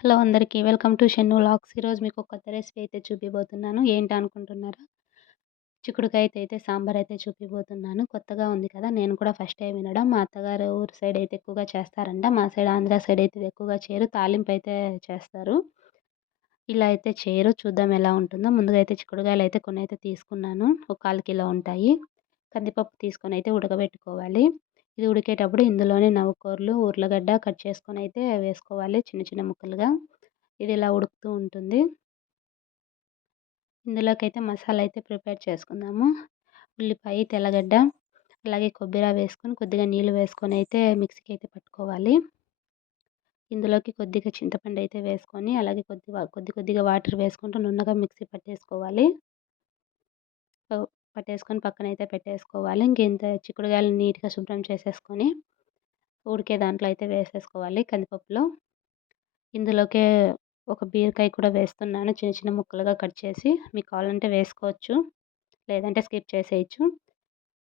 Hello అందరికీ. Welcome to Shannu vlogs. ఈరోజు మీకు ఒక కొత్త రెసిపీ అయితే చూపియబోతున్నాను. ఏంటి అనుకుంటున్నారా? చిక్కుడుకాయతో అయితే సాంబార్ అయితే చూపియబోతున్నాను. కొత్తగా ఉంది కదా! నేను కూడా ఫస్ట్ టైం వినడం. మా అత్తగారు ఊరు సైడ్ అయితే ఎక్కువగా చేస్తారంట. మా సైడ్ ఆంధ్ర సైడ్ అయితే ఇది ఎక్కువగా చేయరు. తాలింపు అయితే చేస్తారు. ఇలా అయితే చేయరు. చూద్దాం ఎలా ఉంటుందో. ముందుగా అయితే చిక్కుడుకాయలు అయితే కొన్ని అయితే తీసుకున్నాను. ఒక 1/4 కిలో ఉంటాయి. కందిపప్పు తీసుకొని అయితే ఉడకబెట్టుకోవాలి. ఇది ఉడికేటప్పుడు ఇందులోనే నవ్వుకూరలు, ఉర్లగడ్డ కట్ చేసుకొని అయితే వేసుకోవాలి చిన్న చిన్న ముక్కలుగా. ఇది ఇలా ఉడుకుతూ ఉంటుంది. ఇందులోకైతే మసాలా అయితే ప్రిపేర్ చేసుకుందాము. ఉల్లిపాయ, తెల్లగడ్డ, అలాగే కొబ్బెర వేసుకొని కొద్దిగా నీళ్ళు వేసుకొని అయితే మిక్సీకి అయితే పట్టుకోవాలి. ఇందులోకి కొద్దిగా చింతపండు అయితే వేసుకొని అలాగే కొద్దిగా వాటర్ వేసుకుంటూ నున్నగా మిక్సీ పట్టేసుకోవాలి. సో, పట్టేసుకొని పక్కనైతే పెట్టేసుకోవాలి. ఇంత చిక్కుడుగాయలు నీట్‌గా శుభ్రం చేసేసుకొని ఉడికే దాంట్లో అయితే వేసేసుకోవాలి కందిపప్పులో. ఇందులోకే ఒక బీరకాయ కూడా వేస్తున్నాను చిన్న చిన్న ముక్కలుగా కట్ చేసి. మీకు కావాలంటే వేసుకోవచ్చు. లేదంటే స్కిప్ చేసేయొచ్చు.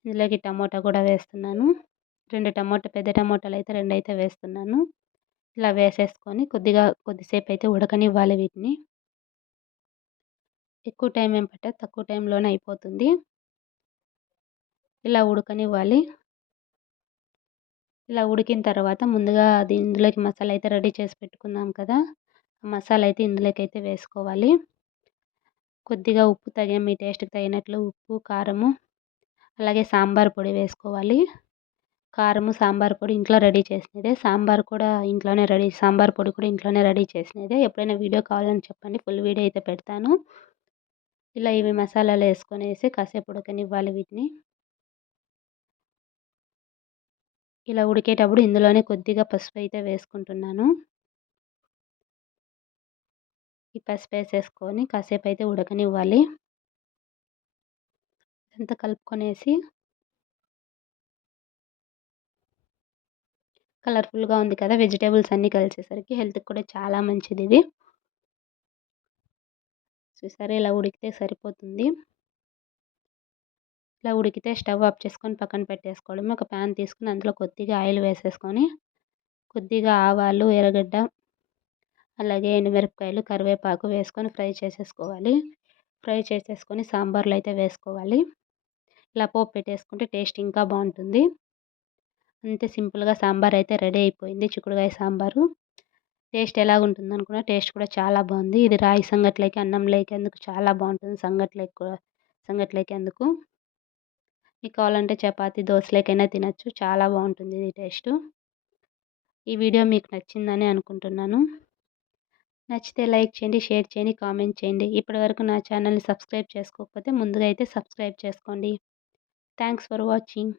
ఇందులోకి టమోటా కూడా వేస్తున్నాను. 2 పెద్ద టమోటాలైతే 2 అయితే వేస్తున్నాను. ఇలా వేసేసుకొని కొద్దిసేపైతే ఉడకనివ్వాలి వీటిని. ఎక్కువ టైం ఏం పట్టదు. తక్కువ టైంలోనే అయిపోతుంది. ఇలా ఉడకనివ్వాలి. ఇలా ఉడికిన తర్వాత ముందుగా ఇందులోకి మసాలా అయితే రెడీ చేసి పెట్టుకున్నాం కదా! ఆ మసాలా అయితే ఇందులోకైతే వేసుకోవాలి. కొద్దిగా ఉప్పు మీ టేస్ట్‌కి తగినట్లు ఉప్పు, కారము, అలాగే సాంబార్ పొడి వేసుకోవాలి. కారము, సాంబార్ పొడి ఇంట్లో రెడీ చేసినదే. సాంబార్ పొడి కూడా ఇంట్లోనే రెడీ చేసినదే. ఎప్పుడైనా వీడియో కావాలని చెప్పండి. ఫుల్ వీడియో అయితే పెడతాను. ఇలా ఇవి మసాలాలు వేసుకొనేసి కాసేపు ఉడకనివ్వాలి వీటిని. ఇలా ఉడికేటప్పుడు ఇందులోనే కొద్దిగా పసుపు అయితే వేసుకుంటున్నాను. ఈ పసుపు వేసేసుకొని కాసేపు అయితే ఉడకనివ్వాలి. ఇదంతా కలుపుకొనేసి కలర్‌ఫుల్‌గా ఉంది కదా! వెజిటబుల్స్ అన్నీ కలిసేసరికి హెల్త్‌కి కూడా చాలా మంచిదిది. చూసారా ఇలా ఉడికితే సరిపోతుంది. ఇలా ఉడికితే స్టవ్ ఆఫ్ చేసుకొని పక్కన పెట్టేసుకోవడమే. ఒక ప్యాన్ తీసుకొని అందులో కొద్దిగా ఆయిల్ వేసేసుకొని, కొద్దిగా ఆవాలు, ఎర్రగడ్డ, అలాగే ఎండుమిరపకాయలు, కరివేపాకు వేసుకొని ఫ్రై చేసేసుకోవాలి. ఫ్రై చేసేసుకొని సాంబార్లో అయితే వేసుకోవాలి. ఇలా పోపు పెట్టేసుకుంటే టేస్ట్ ఇంకా బావుంటుంది. అంతే సింపుల్‌గా సాంబార్ అయితే రెడీ అయిపోయింది. చిక్కుడుకాయ సాంబారు. టేస్ట్ ఎలాగుంటుందనుకున్నా టేస్ట్ కూడా చాలా బావుంది. ఇది రాగి సంగట్లోకి, అన్నంలోకి అందుకు చాలా బావుంటుంది. సంగట్లోకి అందుకు. మీకు కావాలంటే చపాతీ, దోసలోకైనా తినొచ్చు. చాలా బావుంటుంది ఇది టేస్టు. ఈ వీడియో మీకు నచ్చిందని అనుకుంటున్నాను. నచ్చితే లైక్ చేయండి, షేర్ చేయండి, కామెంట్ చేయండి. ఇప్పటివరకు నా ఛానల్‌ని సబ్స్క్రైబ్ చేసుకోకపోతే ముందుగా అయితే సబ్స్క్రైబ్ చేసుకోండి. Thanks for watching.